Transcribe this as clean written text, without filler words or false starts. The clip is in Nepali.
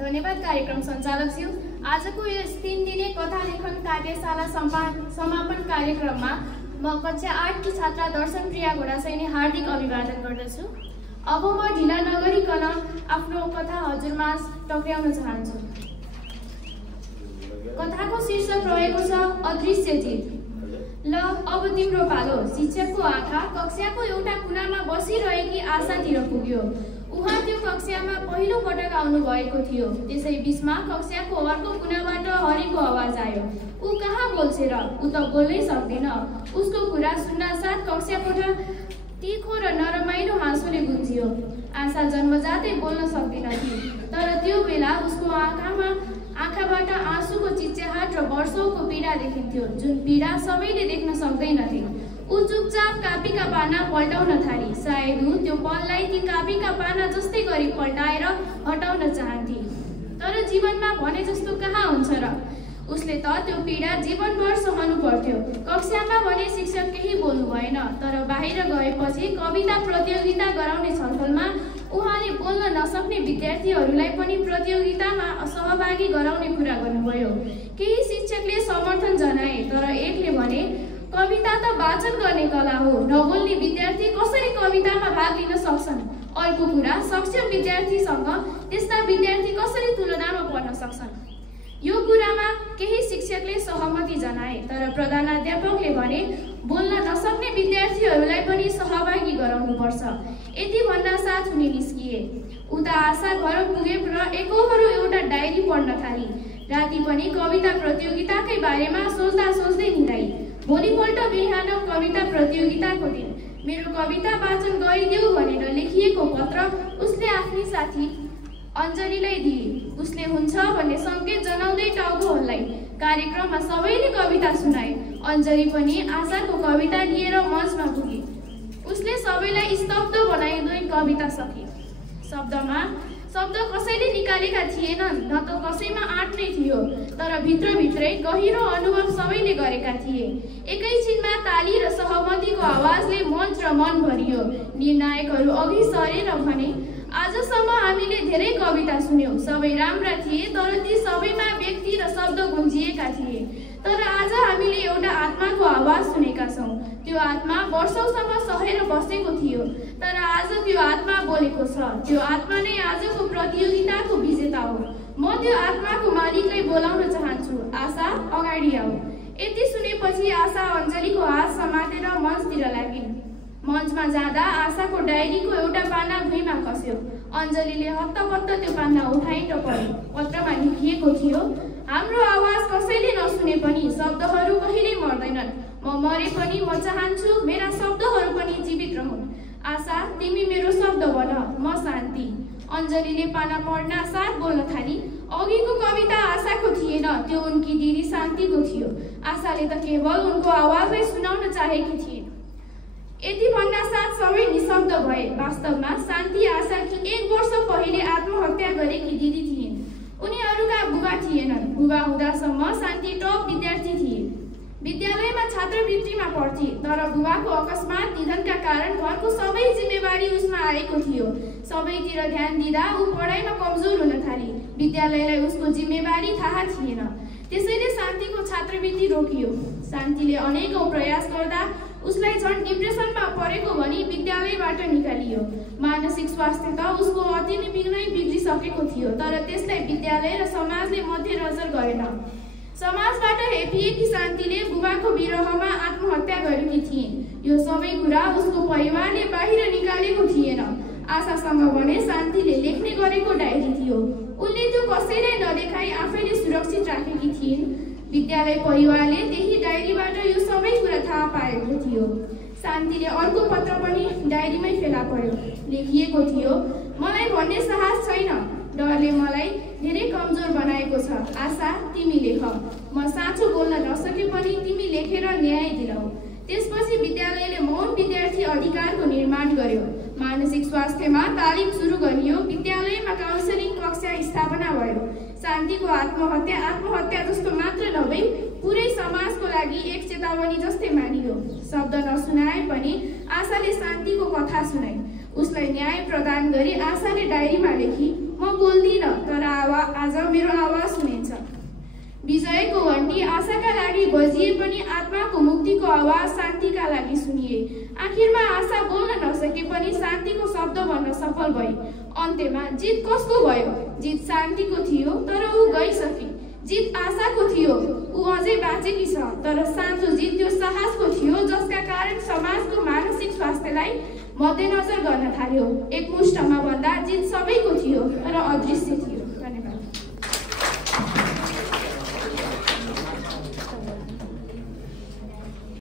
धन्यवाद कार्यक्रम सञ्चालकज्यू। आजको यस 3 दिने कथा लेखन कार्यशाला समापन कार्यक्रममा म कक्षा 8 की छात्रा दर्शन प्रिया घोडासैनी हार्दिक अभिवादन गर्दछु। अब म ढिला नगरिकन आफ्नो कथा हजुरमाझ टक्र्याउन चाहन्छु। कथाको शीर्षक रहेको छ अदृश्य जित। ल अब तिम्रो पालो। शिक्षकको आँखा कक्षाको एउटा कुनामा बसिरहेकी आशातिर पुग्यो। उहाँ त्यो कक्षामा पहिलो पटक आउनु भएको थियो। त्यसै बीचमा कक्षाको अर्को कुनाबाट हरिको आवाज आयो। ऊ कहाँ बोल्छ र? ऊ त बोल्नै सक्दैन। उसको कुरा सुन्नासाथ कक्षा कोठा तीखो र नरमाइलो हाँसोले गुन्जियो। आशा जन्मजातै बोल्न सक्दिनथी, तर त्यो बेला उसको आँखाबाट आँसुको चिच्याहाट र वर्षौको पीडा देखिन्थ्यो, जुन पीडा सबैले देख्न सक्दैनथे। ऊ चुपचाप कापीका पाना पल्टाउन थाली। सायद ऊ त्यो पललाई ती कापीका पाना जस्तै गरी पल्टाएर हटाउन चाहन्थे, तर जीवनमा भने जस्तो कहाँ हुन्छ र? उसले त त्यो पीडा जीवनभर सहनु पर्थ्यो। कक्षामा भने शिक्षक केही बोल्नु भएन, तर बाहिर गएपछि कविता प्रतियोगिता गराउने छलफलमा उहाँले बोल्न नसक्ने विद्यार्थीहरूलाई पनि प्रतियोगितामा सहभागी गराउने कुरा गर्नुभयो। केही शिक्षकले समर्थन जनाए, तर एकले भने कविता त वाचन गर्ने कला हो, नबोल्ने विद्यार्थी कसरी कवितामा भाग लिन सक्छन्? अर्को कुरा, सक्षम विद्यार्थीसँग त्यस्ता विद्यार्थी कसरी तुलनामा पर्न सक्छन्? यो कुरामा केही शिक्षकले सहमति जनाए, तर प्रधानाध्यापकले भने बोल्न नसक्ने विद्यार्थीहरूलाई पनि सहभागी गराउनुपर्छ। यति भन्दा साथ उनी निस्किए। उता आशा घर पुगे र एकहोरो एउटा डायरी पढ्न थाली। राति पनि कविता प्रतियोगिताकै बारेमा सोच्दा सोच्दै निदाई। भोलिपल्ट बिहान कविता प्रतियोगिताको दिन। मेरो कविता वाचन गरिदेऊ भनेर लेखिएको पत्र उसले आफ्नी साथी अञ्जलीलाई दिए। उसले हुन्छ भन्ने सङ्केत जनाउँदै टाउको हल्लाई। कार्यक्रममा सबैले कविता सुनाए। अञ्जली पनि आशाको कविता लिएर मञ्चमा पुगे। उसले सबैलाई स्तब्ध बनाउँदै कविता सके। शब्द कसैले निकालेका थिएनन्, न त कसैमा आँट नै थियो, तर भित्रभित्रै गहिरो अनुभव सबैले गरेका थिए। एकैछिनमा ताली र सहमतिको आवाजले मञ्च र मन भरियो। निर्णायकहरू अघि सरेर भने, आजसम्म हामीले धेरै कविता सुन्यौं, सबै राम्रा थिए, तर ती सबैमा व्यक्ति र शब्द गुन्जिएका थिए। तर आज हामीले एउटा आत्माको आवाज सुनेका छौं। त्यो आत्मा वर्षौसम्म सहेर बसेको थियो, तर आज त्यो आत्मा बोलेको छ। त्यो आत्मा नै आजको प्रतियोगिताको विजेता हो। म त्यो आत्माको मालिकलाई बोलाउन चाहन्छु। आशा, अगाडि आऊ। यति सुनेपछि आशा अञ्जलीको हात समातेर मञ्चतिर लागिन्। मञ्चमा जाँदा आशाको डायरीको एउटा पाना भुइँमा खस्यो। अञ्जलीले हत्तपत्त त्यो पाना उठाइन् र पढे। पत्रमा लेखिएको थियो, हाम्रो आवाज कसैले नसुने पनि शब्दहरू कहिल्यै मर्दैनन्। म मरे पनि म चाहन्छु मेरा शब्दहरू पनि जीवित रहन्। आशा, तिमी मेरो शब्द बन, म शान्ति। अञ्जलीले पाना पढ्न साथ बोल्न थाली। अघिको कविता आशाको थिएन, त्यो उनकी दिदी शान्तिको थियो। आशाले त केवल उनको आवाजलाई सुनाउन चाहेकी थिइन्। यति भन्दा साथ सबै निशब्द भए। वास्तवमा शान्ति आशाकी 1 वर्ष पहिले आत्महत्या गरेकी दिदी थिइन्। उनीहरूका बुबा थिएनन्। बुबा हुँदासम्म शान्ति टप विद्यार्थी थिए। विद्यालयमा छात्रवृत्तिमा पढ्थे, तर बुबाको अकस्मात निधनका कारण घरको सबै जिम्मेवारी उसमा आएको थियो। सबैतिर ध्यान दिँदा ऊ पढाइमा कमजोर हुन थाली। विद्यालयलाई उसको जिम्मेवारी थाहा थिएन, त्यसैले शान्तिको छात्रवृत्ति रोकियो। शान्तिले अनेकौं प्रयास गर्दा उसलाई झन् डिप्रेसनमा परेको भनी विद्यालयबाट निकालियो। मानसिक स्वास्थ्य त उसको अति नै बिग्रिसकेको थियो, तर त्यसलाई विद्यालय र समाजले मध्यनजर गरेन। समाजबाट हेपिएकी शान्तिले बुबाको विरहमा आत्महत्या गरेकी थिइन्। यो सबै कुरा उसको परिवारले बाहिर निकालेको थिएन। आशासँग भने शान्तिले लेख्ने गरेको डायरी थियो। उनले त्यो कसैलाई नदेखाई आफैले सुरक्षित राखेकी थिइन्। विद्यालय परिवारले त्यही डायरीबाट यो सबै कुरा थाहा पाएको थियो। शान्तिले अर्को पत्र पनि डायरीमै फेला पर्यो। लेखिएको थियो, मलाई भन्ने साहस छैन, डरले मलाई धेरै कमजोर बनाएको छ। आशा, तिमी लेख। म साँचो बोल्न नसके पनि तिमी लेखेर न्याय दिलाऊ। त्यसपछि विद्यालयले मौन विद्यार्थी अधिकारको निर्माण गर्यो। मानसिक स्वास्थ्यमा तालिम सुरु गरियो। विद्यालयमा काउन्सेलिङ कक्षा स्थापना भयो। शान्तिको आत्महत्या जस्तो मात्र नभई पुरै समाजको लागि एक चेतावनी जस्तै मानियो। शब्द नसुनाए पनि आशाले शान्तिको कथा सुनाई। उसलाई न्याय प्रदान गरी आशाले डायरीमा लेखी, म बोल्दिन तर आज मेरो आवाज सुनिन्छ। विजयको घण्टी आशाका लागि बजिए पनि आत्माको मुक्तिको आवाज शान्तिका लागि सुनिए। आखिरमा आशा बोल्न नसके पनि शान्तिको शब्द भन्न सफल भई। अन्त्यमा जित कसको भयो? जित शान्तिको थियो तर ऊ गइसकी। जित आशाको थियो, ऊ अझै बाँचेकी छ, तर साँचो जित त्यो साहसको थियो जसका कारण समाजको मानसिक स्वास्थ्यलाई मध्यनजर गर्न थाल्यो। एकमुष्टमा भन्दा जित सबैको थियो तर अदृश्य थियो।